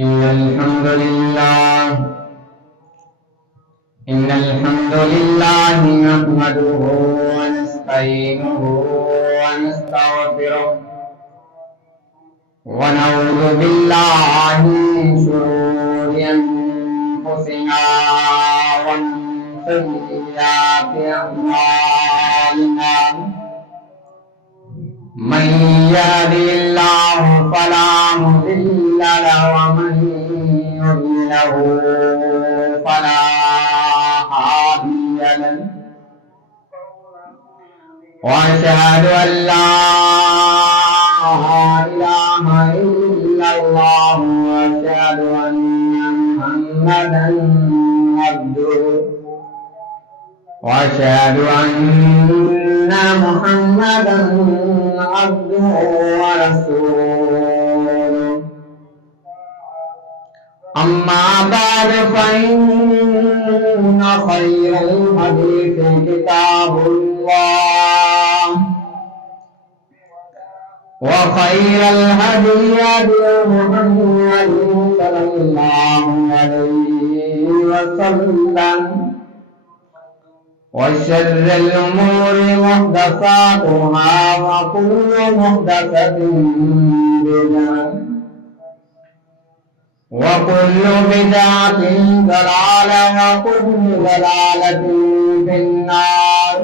إن الحمد لله نحمده ونستعينه ونستغفره ونعوذ بالله من شرور أنفسنا ومن سيئات أعمالنا من يهده الله فلا مضل له ومن يضلله فلا هادي له وأشهد أن لا إله إلا الله وأشهد أن محمدا عبده وأشهد أن محمدا عبده ورسوله أما بعد فإن خير الحديث كتاب الله وخير الهدي هدي محمد صلى الله عليه وسلم وشر الأمور محدثاتها وكل محدثة بدعة وكل بدعة ضلالة وكل ضلالة في النار.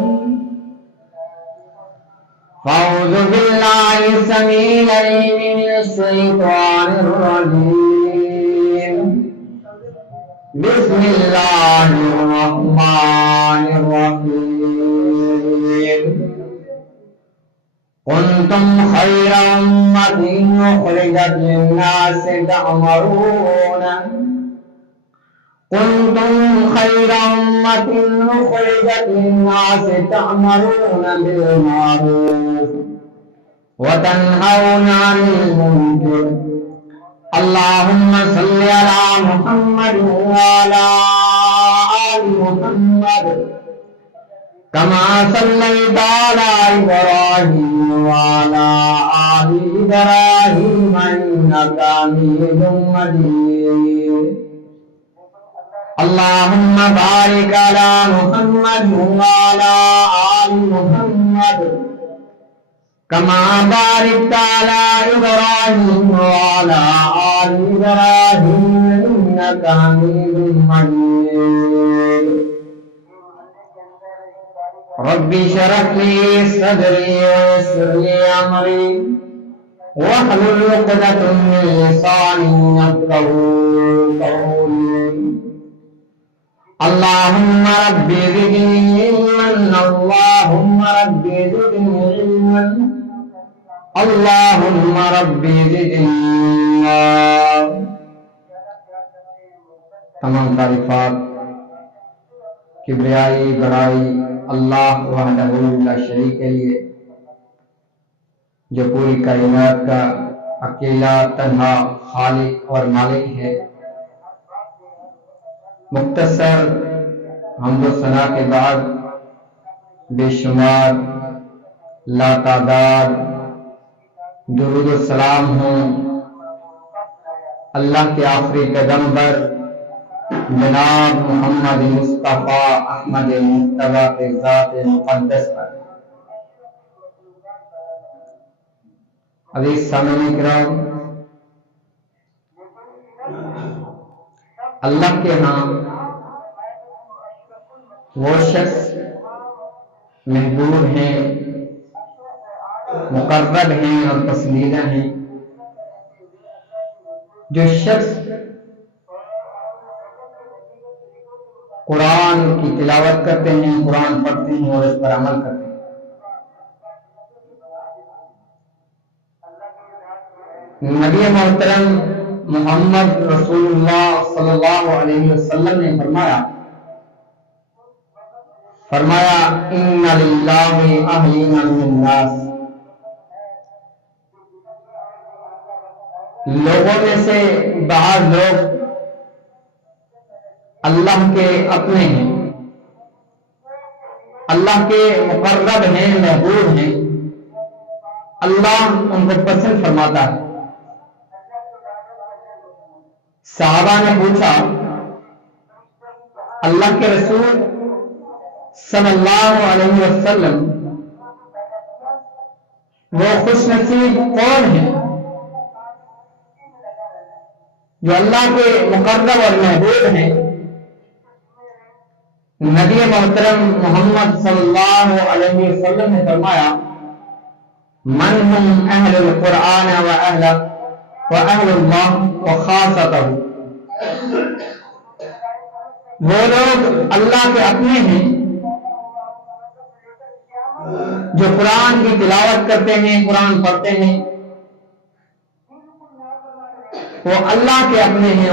أعوذ بالله السميع العليم من الشيطان الرجيم. بسم الله الرحمن الرحيم. كنتم خير أمة أخرجت للناس تأمرون كنتم خير أمة أخرجت للناس تأمرون بالمعروف وتنهون عن المنكر. اللهم صل على محمد وعلى آل محمد كما صليت على إبراهيم وعلى آل إبراهيم إنك حميد مجيد. اللهم بارك على محمد وعلى آل محمد كما باركت على إبراهيم وعلى آل إبراهيم إنك حميد مجيد. رب اشرح لي صدري ويسر لي أمري واحلل عقدة من لساني يفقهوا قولي. اللهم رب زدني علما اللهم رب زدني علما اللهم رب زدني علما. تمام تعریفات کبریائی بڑائی اللہ وحدہ لا شریک کے لیے جو پوری کائنات کا اکیلا تنہا خالق اور مالک ہے. مختصر حمد و ثنا کے بعد بے شمار لا تعداد درود و سلام ہوں اللہ کے آخری پیغمبر جناب محمد مصطفیٰ احمد مجتبیٰ کے ذات مقدس پر. عزیز سامعین کرام، اللہ کے ہاں وہ شخص محبوب ہیں، مقرب ہیں اور پسندیدہ ہیں جو شخص قرآن کی تلاوت کرتے ہیں، قرآن پڑھتے ہیں اور اس پر عمل کرتے ہیں. نبی محترم محمد رسول اللہ صلی اللہ علیہ وسلم نے فرمایا ان للہ اہلین من الناس، لوگوں میں سے بعض لوگ اللہ کے اپنے ہیں، اللہ کے مقرب ہیں، محبوب ہیں، اللہ ان کو پسند فرماتا ہے. صحابہ نے پوچھا اللہ کے رسول صلی اللہ علیہ وسلم وہ خوش نصیب کون ہے جو اللہ کے مقرب اور محبوب ہیں؟ نبی محترم محمد صلی اللہ علیہ وسلم نے فرمایا من هم اہل القرآن و اہل اللہ و خاصتہ، وہ لوگ اللہ کے اپنے ہیں جو قرآن کی تلاوت کرتے ہیں، قرآن پڑھتے ہیں، وہ اللہ کے اپنے ہیں،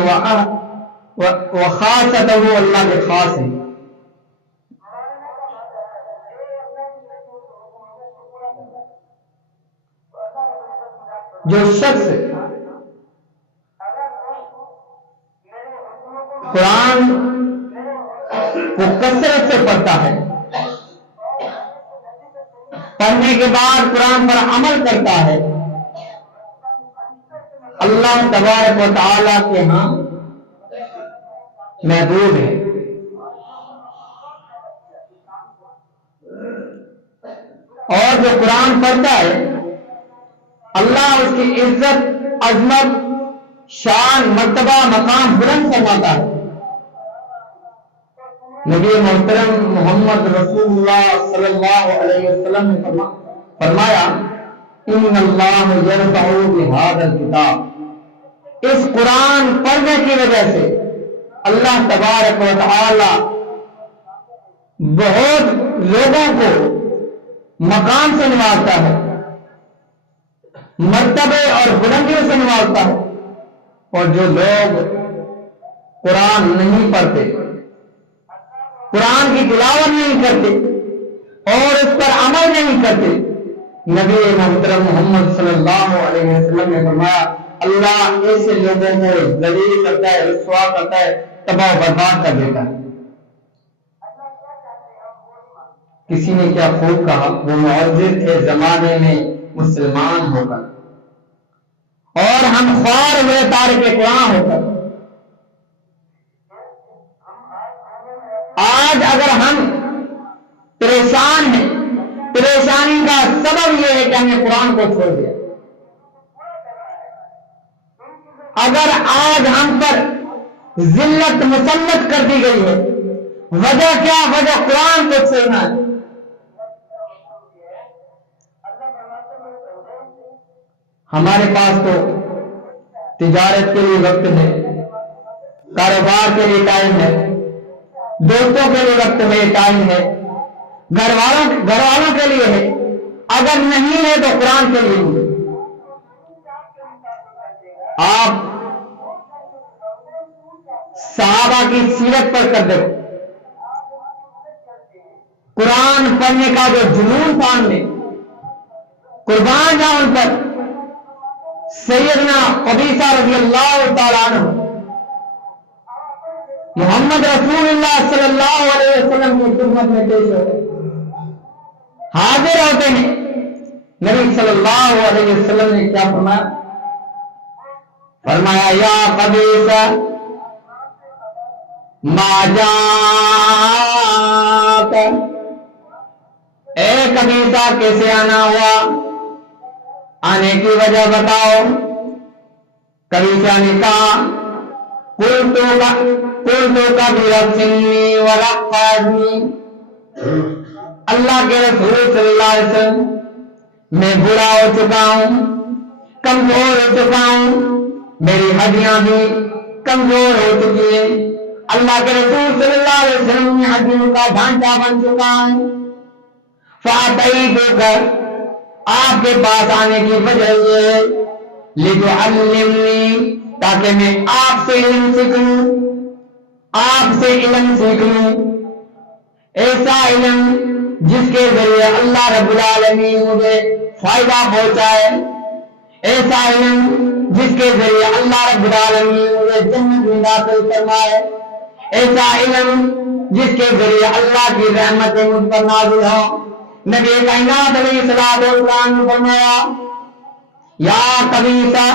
وہ خاصتہ، وہ اللہ کے خاص ہیں۔ جو شخص قرآن کو کثرت سے پڑھتا ہے، پڑھنے کے بعد قرآن پر عمل کرتا ہے، اللہ تبارک و تعالی کے ہاں محبوب ہے۔ اور جو قرآن پڑھتا ہے اللہ اس کی عزت، عظمت، شان، مرتبہ، مقام بلند فرماتا ہے۔ نبی محترم محمد رسول اللہ صلی اللہ علیہ وسلم نے فرمایا ان اللہ یرفع بہذا الکتاب، اس قرآن پڑھنے کی وجہ سے اللہ تبارک و تعالی بہت لوگوں کو مقام سے نوازتا ہے، مرتبے اور بلندیوں سے نوازتا ہے۔ اور جو لوگ قرآن نہیں پڑھتے، قرآن کی تلاوت نہیں کرتے اور اس پر عمل نہیں کرتے، نبی محترم محمد صلی اللہ علیہ وسلم نے فرمایا اللہ ایسے لوگوں کو ذلیل کرتا ہے، رسوا کرتا ہے، تباہ و برباد کر دیتا ہے۔ کسی نے کیا خوب کہا، وہ معزز تھے زمانے میں مسلمان ہو کر اور ہم خوار ہوئے تارک قرآن ہو کر۔ آج اگر ہم پریشان ہیں، پریشانی کا سبب یہ ہے کہ ہم نے قرآن کو چھوڑ دیا۔ اگر آج ہم پر ذلت مسلط کر دی گئی ہے، وجہ کیا؟ وجہ قرآن کو چھوڑنا ہے۔ ہمارے پاس تو تجارت کے لیے وقت ہے، کاروبار کے لیے ٹائم ہے، دوستوں کے لیے وقت ہے، ٹائم ہے، گھر والوں کے لیے ہے، اگر نہیں ہے تو قرآن کے لیے ہے۔ آپ صحابہ کی سیرت پر کر دو، قرآن پڑھنے کا جو جنون تھا ان میں، قربان جاؤ ان پر۔ سیدنا قبیصہ رضی اللہ تعالیٰ عنہ محمد رسول اللہ صلی اللہ علیہ وسلم کی خدمت میں پیش ہوتے، حاضر ہوتے ہیں۔ نبی صلی اللہ علیہ وسلم نے کیا فرمایا؟ فرمایا یا قبیصہ ما جاءک، اے قبیصہ کیسے آنا ہوا؟ آنے کی وجہ بتاؤ۔ قبیصہ نے کہا قلت کبرت سنی ورقّنی، اللہ کے رسول صلی اللہ علیہ وسلم میں بوڑھا ہو چکا ہوں، کمزور ہو چکا ہوں، میری ہڈیاں بھی کمزور ہو چکی ہیں، اللہ کے رسول صلی اللہ علیہ وسلم میں ہڈیوں کا ڈھانچہ بن چکا ہے۔ فاتیتک، آپ کے پاس آنے کی وجہ یہ ہے لتعلمنی، تاکہ میں آپ سے علم سیکھ لوں، آپ سے علم سیکھ لوں، ایسا علم جس کے ذریعے اللہ رب العالمین مجھے فائدہ پہنچائے، ایسا علم جس کے ذریعے اللہ رب العالمین مجھے جنت میں داخل فرمائے، ایسا علم جس کے ذریعے اللہ کی رحمتیں مجھ پر نازل ہوں۔ نبی کائنات علیہ السلام نے فرمایا یا قبیصہ،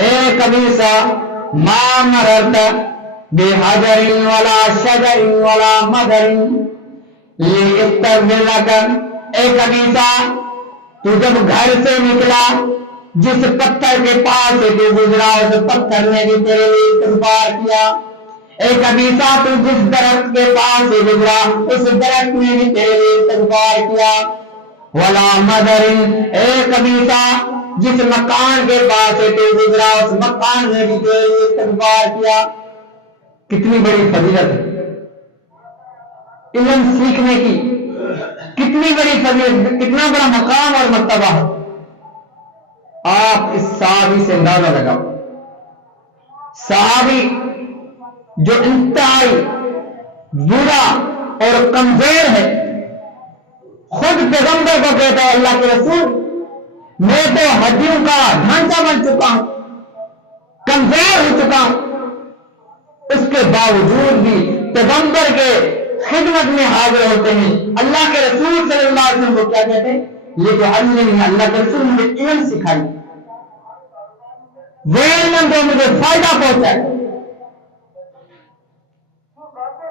اے قبیصہ ما مررت بحجر ولا شجر ولا مدر لیستغفر لک، اے کبیسہ تو جب گھر سے نکلا جس پتھر کے پاس سے تو گزرا اس پتھر نے بھی تیرے لیے استغفار کیا، اے کبیسہ تو جس درخت کے پاس سے گزرا اس درخت نے بھی تیرے لیے استغفار کیا، ولا مدر، اے کبیسہ جس مکان کے پاس سے تو گزرا اس مکان نے بھی تیرے لیے استغفار کیا۔ کتنی بڑی فضیلت ہے علم سیکھنے کی، کتنی بڑی فضیلت، کتنا بڑا مقام اور مرتبہ ہے۔ آپ اس صحابی سے اندازہ لگاؤ، صحابی جو انتہائی بوڑھا اور کمزور ہے، خود پیغمبر کو کہتا ہے اللہ کے رسول میں تو ہڈیوں کا ڈھانچہ بن چکا ہوں، کمزور ہو چکا ہوں، اس کے باوجود بھی پیغمبر کے خدمت میں حاضر ہوتے ہیں۔ اللہ کے رسول صلی اللہ علیہ وسلم کو کیا کہتے ہیں؟ لیکن اللہ کے رسول مجھے علم سکھائی، وہ علم جو مجھے فائدہ پہنچائے۔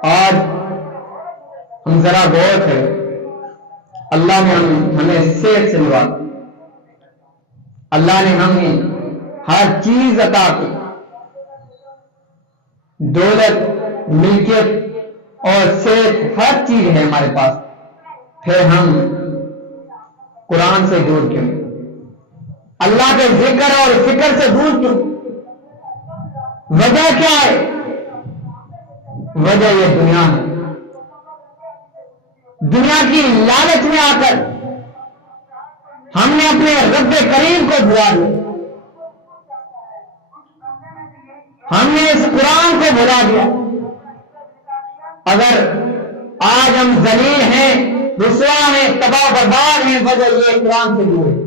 آج ہم ذرا غور کریں، اللہ نے ہمیں صحت سے نوازا، اللہ نے ہمیں ہر چیز عطا کی، دولت، ملکیت اور صحت، ہر چیز ہے ہمارے پاس، پھر ہم قرآن سے دور کیوں؟ اللہ کے ذکر اور فکر سے دور کیوں؟ وجہ کیا ہے؟ وجہ یہ دنیا ہے، دنیا کی لالچ میں آ کر ہم نے اپنے رب کریم کو بھلا دیا، ہم نے اس قرآن کو بھلا دیا۔ اگر آج ہم ذلیل ہیں، رسوا ہیں، تباہ برباد ہیں، وجہ یہ قرآن سے دور ہے۔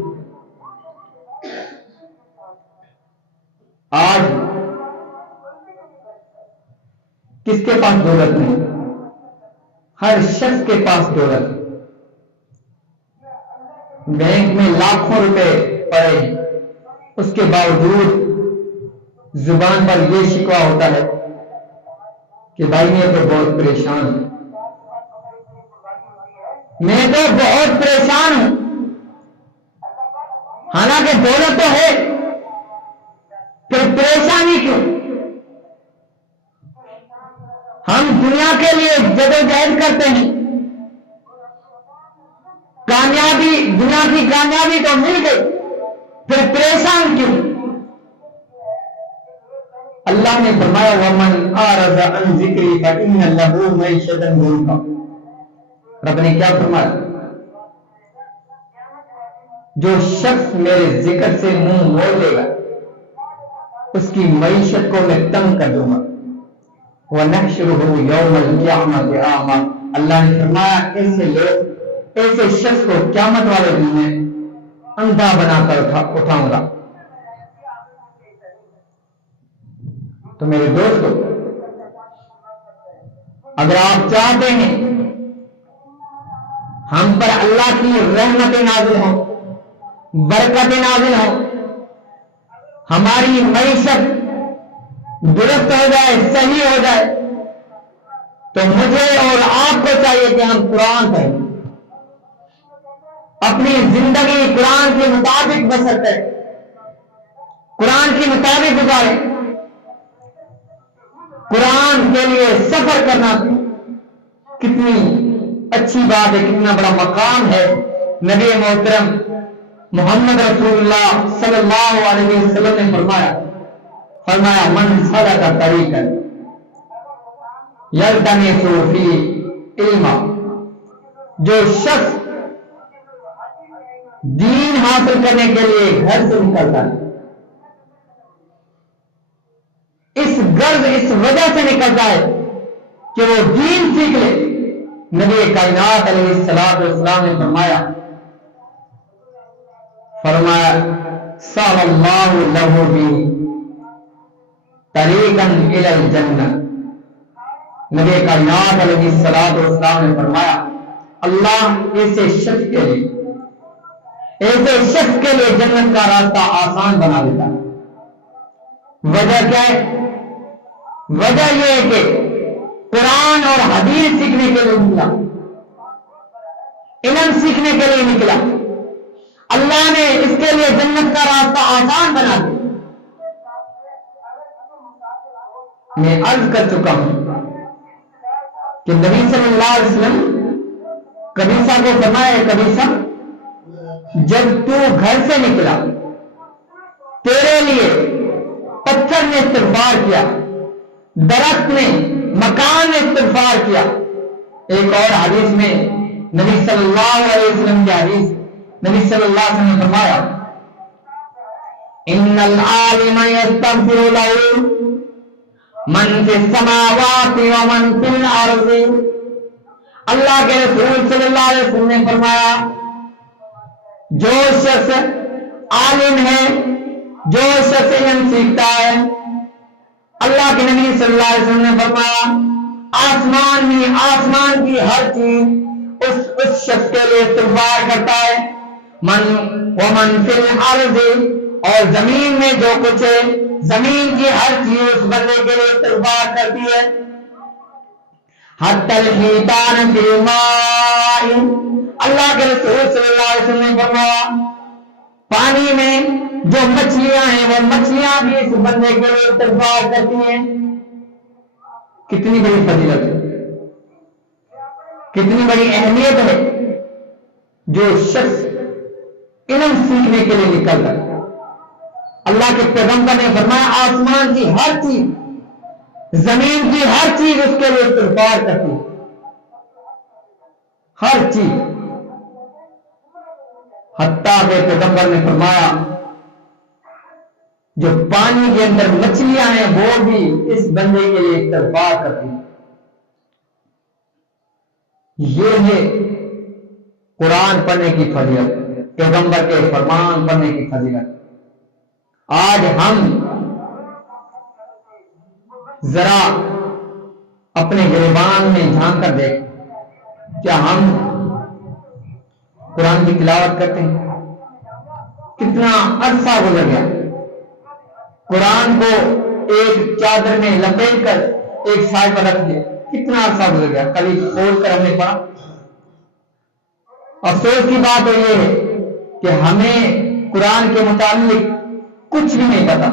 آج کس کے پاس دولت نہیں؟ ہر شخص کے پاس دولت، بینک میں لاکھوں روپے پڑے ہیں، اس کے باوجود زبان پر یہ شکوہ ہوتا ہے کہ بھائی میں تو بہت پریشان ہوں، میں تو بہت پریشان ہوں۔ حالانکہ دولت تو ہے، پھر پریشانی کیوں؟ ہم دنیا کے لیے جدوجہد کرتے ہیں، کامیابی، دنیا کی کامیابی تو مل گئی، پھر پریشان کیوں؟ اللہ نے فرمایا وَمَنْ أَعْرَضَ عَنْ ذِكْرِي فَإِنَّ لَهُ مَعِيشَةً ضَنْكًا۔ رب نے کیا فرمایا؟ جو شخص میرے ذکر سے منہ موڑ لے گا اس کی معیشت کو میں تنگ کر دوں گا۔ وَنَحْشُرُهُ يَوْمَ الْقِيَامَةِ أَعْمَىٰ۔ اللہ نے فرمایا ایسے لوگ، ایسے شخص کو قیامت والے دن میں اندھا بنا کر اٹھاؤں گا۔ تو میرے دوستو، اگر آپ چاہتے ہیں ہم پر اللہ کی رحمتیں نازل ہوں، برکتیں نازل ہوں، ہماری معیشت درست ہو جائے، صحیح ہو جائے، تو مجھے اور آپ کو چاہیے کہ ہم قرآن پڑھیں، اپنی زندگی قرآن کے مطابق بسر کریں، قرآن کے مطابق گزاریں۔ قرآن کے لیے سفر کرنا کتنی اچھی بات ہے، کتنا بڑا مقام ہے۔ نبی محترم محمد رسول اللہ صلی اللہ علیہ وسلم نے فرمایا من سلک طریقا یلتمس فیہ علما، جو شخص دین حاصل کرنے کے لیے گھر سے نکلتا ہے، اس غرض، اس وجہ سے نکلتا ہے کہ وہ دین سیکھ لے، نبی کائنات علیہ السلام نے فرمایا سَأَلَ اللَّهُ لَهُ بِهِ طَرِيقًا إِلَى الْجَنَّةِ۔ نبی کائنات علیہ السلام نے فرمایا اللہ ایسے شخص کے لیے جنت کا راستہ آسان بنا دیتا ہے۔ وجہ کیا ہے؟ وجہ یہ ہے کہ قرآن اور حدیث سیکھنے کے لیے نکلا، علم سیکھنے کے لیے نکلا۔ اللہ نے اس کے لیے جنت کا راستہ آسان بنا دیا۔ میں عرض کر چکا ہوں کہ نبی صلی اللہ علیہ وسلم کبیسہ کو فرمایا، کبیسہ جب تو گھر سے نکلا تیرے لیے پتھر نے استغفار کیا، درخت نے، مکان نے استغفار کیا۔ ایک اور حدیث میں نبی صلی اللہ علیہ وسلم کی حدیث، نبی صلی اللہ علیہ وسلم نے فرمایا ان العالم یستغفر له من فی السماوات ومن فی الارض۔ اللہ کے رسول صلی اللہ علیہ وسلم نے فرمایا جو شخص عالم ہے، جو شخص علم سیکھتا ہے، اللہ کے نبی صلی اللہ علیہ وسلم نے فرمایا آسمان میں، آسمان کی ہر چیز اس شخص کے لیے استغفار کرتا ہے، من ومن فی الارض، اور زمین میں جو کچھ ہے، زمین کی ہر چیز اس بندے کے لیے استغفار کرتی ہے۔ حتی الحیتان فی الماء، اللہ کے رسول صلی اللہ علیہ وسلم نے فرمایا پانی میں جو مچھلیاں ہیں وہ مچھلیاں بھی اس بندے کے لیے استغفار کرتی ہیں۔ کتنی بڑی فضیلت ہے، کتنی بڑی اہمیت ہے جو شخص علم سیکھنے کے لیے نکلتا ہے۔ اللہ کے پیغمبر نے فرمایا آسمان کی ہر چیز، زمین کی ہر چیز اس کے لیے استغفار کرتی ہے، ہر چیز۔ حتیٰ کہ پیغمبر نے فرمایا جو پانی کے اندر مچھلیاں ہیں وہ بھی اس بندے کے لیے استغفار کرتی ہیں۔ یہ ہے قرآن پڑھنے کی فضیلت، پیغمبر کے فرمان پڑھنے کی فضیلت۔ آج ہم ذرا اپنے گریبان میں جھانک کر دیکھیں، کیا ہم قرآن کی تلاوت کرتے ہیں؟ کتنا عرصہ گزر گیا، قرآن کو ایک چادر میں لپیٹ کر ایک سائے پر رکھ دیا، کتنا عرصہ گزر گیا، کبھی کھول کر ہم نے پڑھا؟ افسوس کی بات تو یہ ہے کہ ہمیں قرآن کے متعلق کچھ بھی نہیں پتا،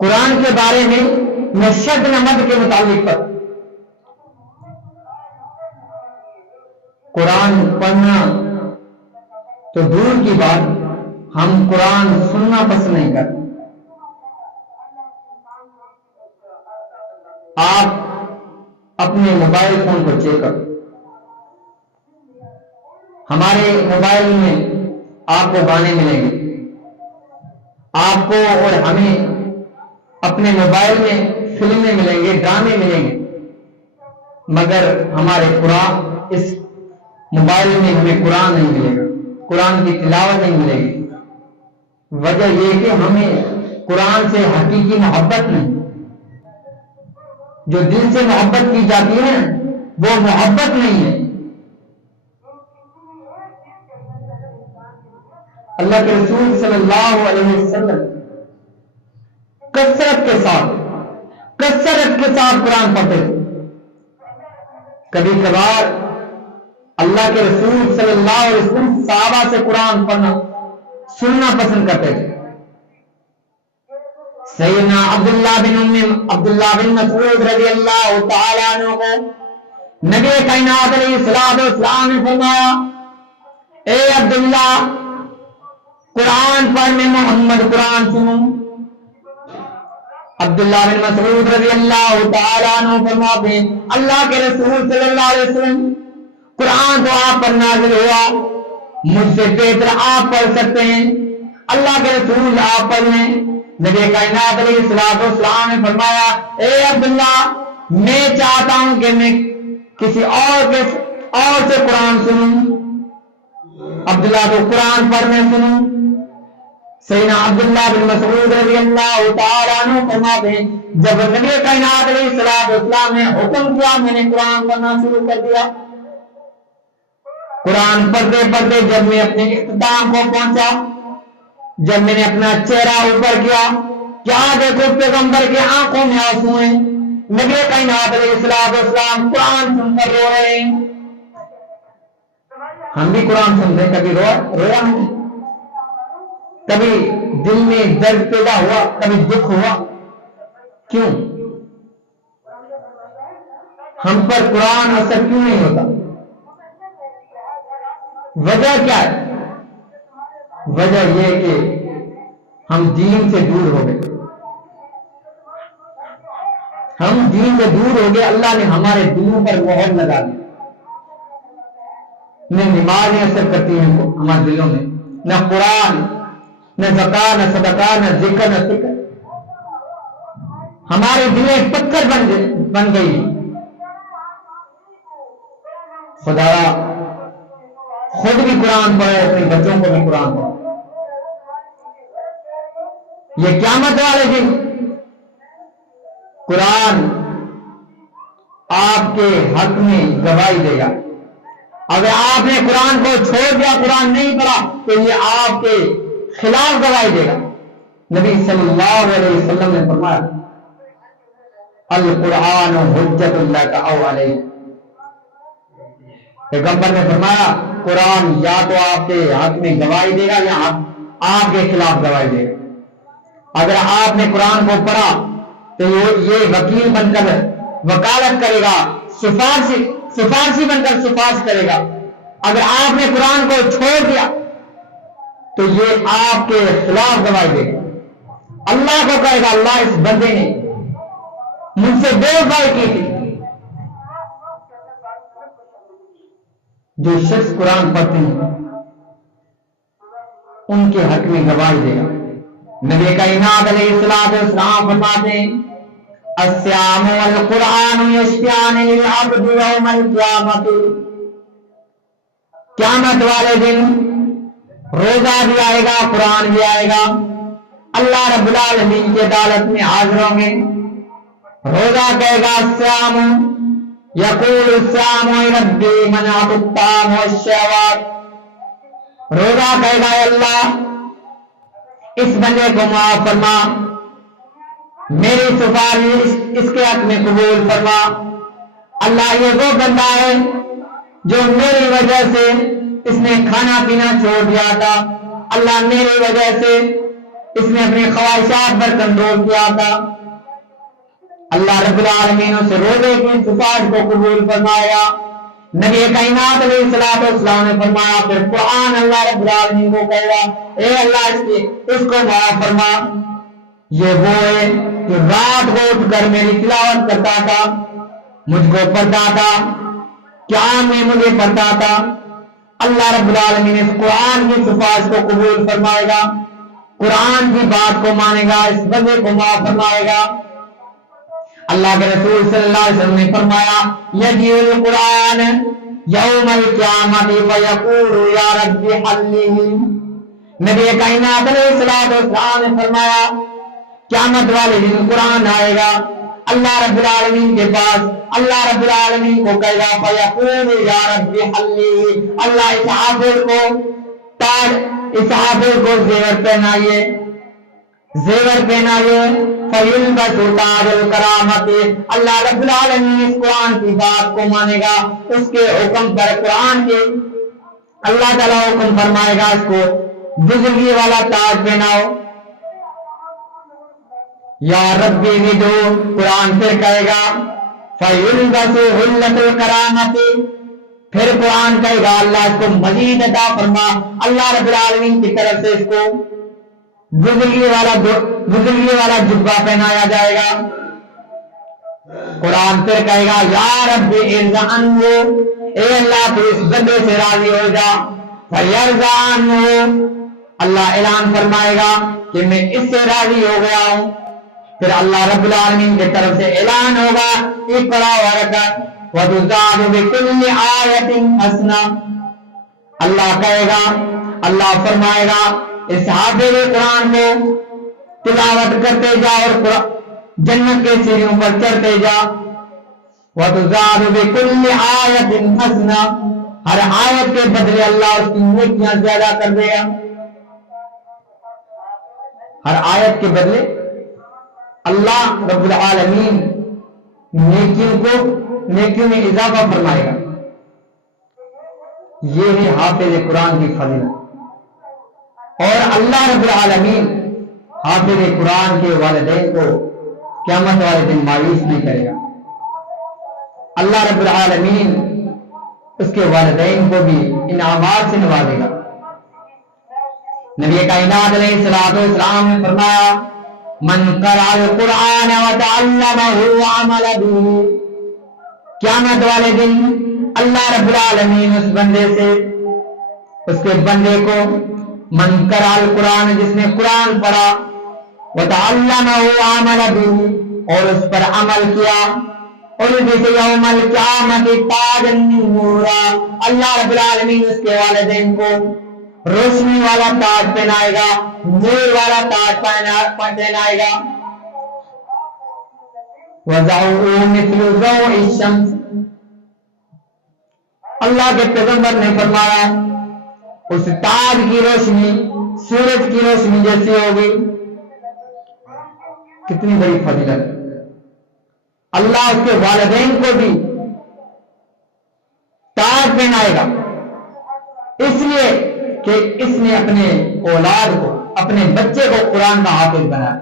قرآن کے بارے میں نہ شد نہ مد کے متعلق پتا۔ قرآن پڑھنا تو دور کی بات، ہم قرآن سننا پسند نہیں کرتے۔ آپ اپنے موبائل فون کو چیک کرو، ہمارے موبائل میں آپ کو گانے ملیں گے، آپ کو اور ہمیں اپنے موبائل میں فلمیں ملیں گے، ڈرامے ملیں گے، مگر ہمارے قرآن اس موبائل میں ہمیں قرآن نہیں ملے گا، قرآن کی تلاوت نہیں ملے گی۔ وجہ یہ کہ ہمیں قرآن سے حقیقی محبت نہیں، جو دل سے محبت کی جاتی ہے وہ محبت نہیں ہے۔ اللہ کے رسول صلی اللہ علیہ وسلم کثرت کے ساتھ قرآن پڑھتے تھے۔ کبھی کبھار اللہ کے رسول صلی اللہ علیہ وسلم صحابہ سے قرآن پڑھنا سننا پسند کرتے تھے۔ سیدنا عبداللہ بن مسعود رضی اللہ تعالیٰ عنہ کو نبی کائنات علیہ السلام نے فرمایا اے عبداللہ قرآن پڑھ، میں محمد قرآن سنوں۔ عبداللہ بن مسعود رضی اللہ تعالیٰ عنہ فرماتے ہیں اللہ کے رسول صلی اللہ علیہ وسلم قرآن تو آپ پر نازل ہوا، مجھ سے بہتر آپ پڑھ سکتے ہیں، اللہ کے رسول آپ پڑھ لیں۔ نبی کائنات علیہ السلام نے فرمایا اے عبداللہ میں چاہتا ہوں کہ میں کسی اور سے قرآن سنوں، عبداللہ کو قرآن پڑھنے سنوں۔ سیدنا عبداللہ بن مسعود رضی اللہ تعالیٰ عنہ فرماتے ہیں جب نبی کائنات علیہ السلام نے حکم کیا میں نے قرآن پڑھنا شروع کر دیا۔ قرآن پڑھتے پڑھتے جب میں اپنے اختتام کو پہنچا، جب میں نے اپنا چہرہ اوپر کیا کیا دیکھو پیغمبر کے آنکھوں میں آنسو ہیں، نبی کائنات علیہ السلام قرآن سن کر رو رہے ہیں۔ ہم بھی قرآن سنتے ہیں، کبھی رویا ہم نے؟ کبھی دل میں درد پیدا ہوا، کبھی دکھ ہوا؟ کیوں؟ ہم پر قرآن اثر کیوں نہیں ہوتا؟ وجہ کیا ہے؟ وجہ یہ کہ ہم دین سے دور ہو گئے، ہم دین سے دور ہو گئے، اللہ نے ہمارے دلوں پر مہر لگا دی، نہ نمازیں اثر کرتی ہیں ہمارے دلوں میں، نہ قرآن، نہ زکوٰۃ، نہ صدقہ، نہ ذکر، نہ فکر، ہمارے دلیں پتھر بن گئی۔ خدا خود بھی قرآن پڑھے، اپنے بچوں کو بھی قرآن پڑھے۔ یہ قیامت والے دن قرآن آپ کے حق میں گواہی دے گا۔ اگر آپ نے قرآن کو چھوڑ دیا، قرآن نہیں پڑھا، تو یہ آپ کے خلاف گواہی دے گا۔ نبی صلی اللہ علیہ وسلم نے فرمایا القرآن حجت اللہ کا او علیہ، پیغمبر نے فرمایا قرآن یا تو آپ کے حق میں گواہی دے گا یا آپ کے خلاف گواہی دے گا۔ اگر آپ نے قرآن کو پڑھا تو یہ وکیل بن کر وکالت کرے گا، سفارشی بن کر سفارش کرے گا۔ اگر آپ نے قرآن کو چھوڑ دیا تو یہ آپ کے خلاف گواہی دے گا، اللہ کو کہے گا اللہ اس بندے نے مجھ سے بے وفائی کی تھی۔ جو شخص قرآن پڑھتے ہیں ان کے حق میں گواہی دے گا۔ نبی کائنات علیہ السلام فرماتے ہیں الصیام والقرآن یشفعان للعبد یوم القیامۃ، قیامت والے دن روزہ بھی آئے گا، قرآن بھی آئے گا، اللہ رب العالمین کی عدالت میں حاضر ہوں گے۔ روزہ کہے گا الصیام، یقول الصیام ربی منعت الطعام والشہوات، روزہ کہے گا اللہ اس بندے کو معاف فرما، میری سفارش اس کے حق میں قبول فرما۔ اللہ یہ وہ بندہ ہے جو میری وجہ سے اس نے کھانا پینا چھوڑ دیا تھا، اللہ میری وجہ سے اس نے اپنی خواہشات پر کنٹرول کیا تھا، اللہ رب العالمین سے روزے کی سفارش کو قبول فرمایا۔ نبی کائنات علیہ السلام نے فرمایا پھر قرآن اللہ رب العالمین کو کہے گا اے اللہ اس کو معاف فرما، یہ وہ ہے جو رات کو اٹھ کر میری تلاوت کرتا تھا، مجھ کو پڑھتا تھا، قیام میں مجھے پڑھتا تھا۔ اللہ رب العالمین اس قرآن کی سفارش کو قبول فرمائے گا، قرآن کی بات کو مانے گا، اس بندے کو معاف فرمائے گا۔ اللہ کے رسول صلی اللہ علیہ وسلم نے فرمایا یجیء القرآن یوم القیامت فیقول یا رب حلہ، نبی کائنات علیہ السلام نے فرمایا قیامت والے دن قرآن آئے گا اللہ رب العالمین کے پاس، اللہ رب العالمین کو کہے گا فیقول یا رب حلہ، اللہ اس حافظ کو تاج، اس حافظ کو زیور پہنائیے، زیور پہنائیے، فَيُلْبَسُ تَاجَ الْكَرَامَةِ، اللہ رب العالمین اس قرآن کی بات کو مانے گا، اس کے حکم پر قرآن کے اللہ تعالیٰ حکم فرمائے گا اس کو بزرگی والا تاج پہناؤ۔ یا ربی ودو، قرآن پھر کہے گا فَيُلْبَسُ حُلَّةَ الْكَرَامَةِ، پھر قرآن کہے گا اللہ اس کو مزید عطا فرما، اللہ رب العالمین کی طرف سے اس کو بزرگی والا جبہ پہنایا جائے گا۔ قرآن پھر کہے گا یا رب ارض عنہ، اے اللہ تو اس بندے سے راضی ہو جا، فیرضى عنہ، اللہ اعلان فرمائے گا کہ میں اس سے راضی ہو گیا ہوں۔ پھر اللہ رب العالمین کی طرف سے اعلان ہوگا اقرا ورقت وتزاد بكل آیت حسنہ، اللہ کہے گا، اللہ فرمائے گا اس حافظ قرآن کو تلاوت کرتے جا اور جنت کے سیڑھیوں پر چڑھتے جا، وتزاد بكل آیت حسنہ، ہر آیت کے بدلے اللہ اس کی نیکیاں زیادہ کر دے گا، ہر آیت کے بدلے اللہ رب العالمین نیکیوں میں اضافہ فرمائے گا. یہ ہے حافظ قرآن کی فضیلت. اور اللہ رب العالمین حافظ قرآن کے والدین کو قیامت والے دن مایوس نہیں کرے گا. اللہ رب العالمین اس کے والدین کو بھی انعامات سے نوازے گا. نبی کائنات علیہ الصلوۃ والسلام نے فرمایا من قرأ القرآن وتعلمه وعمل به. قیامت والے دن اللہ رب العالمین اس بندے سے، اس کے بندے کو، من قرأ القرآن جس نے قرآن پڑھا، وتعلمه وعمل به اور اس پر عمل کیا، اور جیسے یوم القیامت تاجا من نورا، اللہ رب العالمین اس کے والدین کو روشنی والا تاج پہنائے گا، نور والا تاج پہنائے گا. وَضَعُوا مِثْلُ ضَوْءِ الشَّمْسِ. اللہ کے پیغمبر نے فرمایا اس تاج کی روشنی سورج کی روشنی جیسی ہوگی. کتنی بڑی فضیلت. اللہ اس کے والدین کو بھی تاج پہنائے گا، اس لیے کہ اس نے اپنے اولاد کو، اپنے بچے کو قرآن کا حافظ بنایا.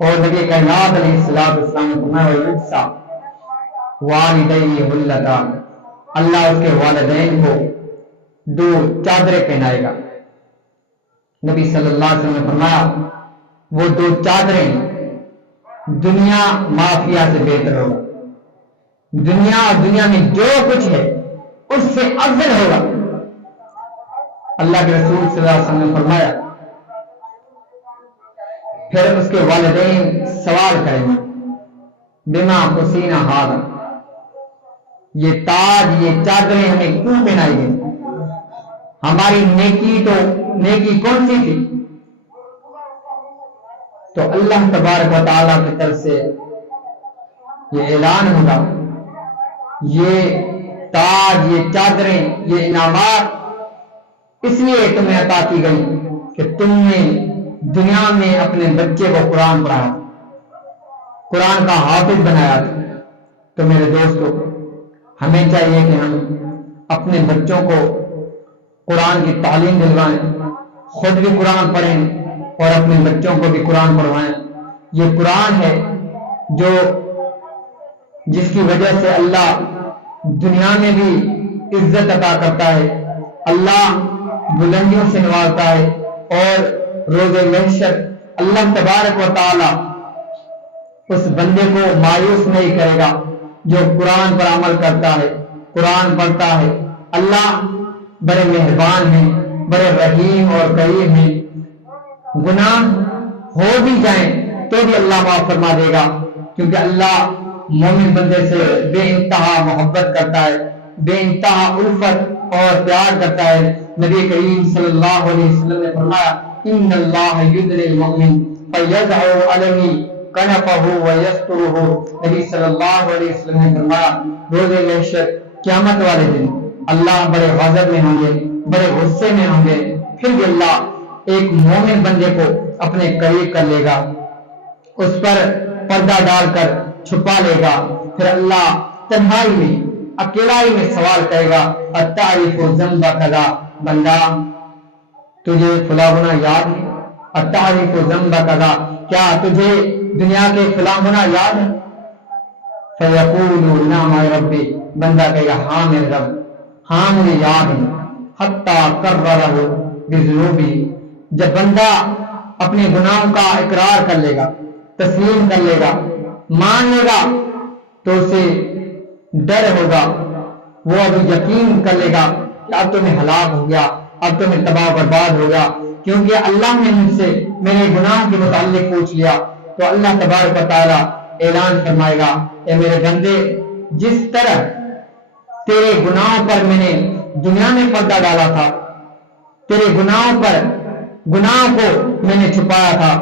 اور نبی کائنات علیہ السلام نے فرمایا والدیہ اللتان، اللہ اس کے والدین کو 2 چادریں پہنائے گا. نبی صلی اللہ علیہ وسلم نے فرمایا وہ 2 چادریں دنیا مافیا سے بہتر ہوگا. دنیا اور دنیا میں جو کچھ ہے اس سے افضل ہوگا. اللہ کے رسول صلی اللہ علیہ وسلم نے فرمایا پھر اس کے والدین سوال کریں گے بما حسین ہذا، یہ تاج، یہ چادریں ہمیں کیوں پہنائی گئی؟ ہماری نیکی کون سی تھی؟ تو اللہ تبارک و تعالیٰ کی طرف سے یہ اعلان ہوگا یہ تاج، یہ چادریں، یہ انعامات اس لیے تمہیں عطا کی گئی کہ تم نے دنیا میں اپنے بچے کو قرآن پڑھایا، قرآن کا حافظ بنایا تھا. تو میرے دوستو، ہمیں چاہیے کہ ہم اپنے بچوں کو قرآن کی تعلیم دلوائیں، خود بھی قرآن پڑھیں اور اپنے بچوں کو بھی قرآن پڑھوائیں. یہ قرآن ہے جس کی وجہ سے اللہ دنیا میں بھی عزت عطا کرتا ہے، اللہ بلندیوں سے نوازتا ہے، اور روز محشر اللہ تبارک و تعالی اس بندے کو مایوس نہیں کرے گا جو قرآن پر عمل کرتا ہے، قرآن پڑھتا ہے. اللہ بڑے مہربان ہیں، بڑے رحیم اور کریم ہیں. گناہ ہو بھی جائیں تو بھی اللہ معاف فرما دے گا، کیونکہ اللہ مومن بندے سے بے انتہا محبت کرتا ہے، بے انتہا الفت اور پیار کرتا ہے. نبی کریم صلی اللہ علیہ وسلم نے فرمایا ان اللہ یدنی المؤمن فیضع علیہ کنفہ ویسترہ. نبی صلی اللہ علیہ وسلم نے فرمایا روز محشر قیامت والے دن اللہ بڑے غضب میں ہوں گے، بڑے غصے میں ہوں گے، پھر بھی اللہ ایک مومن بندے کو اپنے قریب کر لے گا، اس پر پردہ ڈال کر چھپا لے گا. پھر اللہ تنہائی میں، اکیلائی میں سوال کرے گا اتعرف ذنب کذا، بندہ تجھے فلاں گناہ یاد ہے؟ اتعرف ذنب کذا، کیا تجھے دنیا کے فلاں گناہ یاد ہے؟ فیقول نعم ربی، بندہ کہے گا ہاں میرے رب، ہاں مجھے یاد ہے. حتی قررہ بذنوبہ، جب بندہ اپنے گناہوں کا اقرار کر لے گا، تسلیم کر لے گا، مان لے گا، تو اسے ڈر ہوگا، وہ ابھی یقین کر لے گا کہ اب تو میں ہلاک ہو گیا، اب تو میں تباہ برباد ہو گیا، کیونکہ اللہ نے مجھ سے میرے گناہوں کے متعلق پوچھ لیا. تو اللہ تبارک و تعالی اعلان فرمائے گا اے میرے بندے، جس طرح تیرے گناہوں پر میں نے دنیا میں پردہ ڈالا تھا، تیرے گناہوں کو میں نے چھپایا تھا،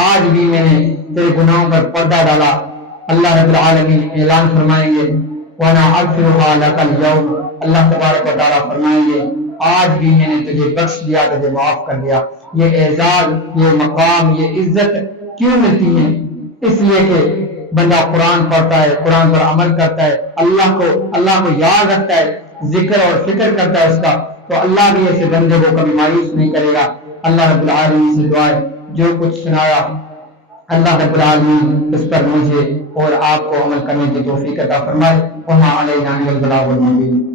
آج بھی میں نے تیرے گناہوں پر پردہ ڈالا. اللہ رب العالمین اعلان فرمائیں گے وَأَنَا أَغْفِرُهَا لَكَ الْيَوْمَ، اللہ تبارک و تعالیٰ فرمائیں گے آج بھی میں نے تجھے بخش دیا، تجھے معاف کر دیا۔ یہ اعزاز، یہ مقام، یہ عزت کیوں ملتی ہے؟ اس لیے کہ بندہ قرآن پڑھتا ہے، قرآن پر عمل کرتا ہے، اللہ کو یاد رکھتا ہے، ذکر اور فکر کرتا ہے اس کا، تو اللہ بھی ایسے بندے کو کبھی مایوس نہیں کرے گا۔ اللہ رب العالمین سے دعا ہے جو کچھ سنایا اللہ رب العالمین اس پر مجھے اور آپ کو عمل کرنے کی توفیق عطا فرمائے۔ وما علینا الا البلاغ المبین۔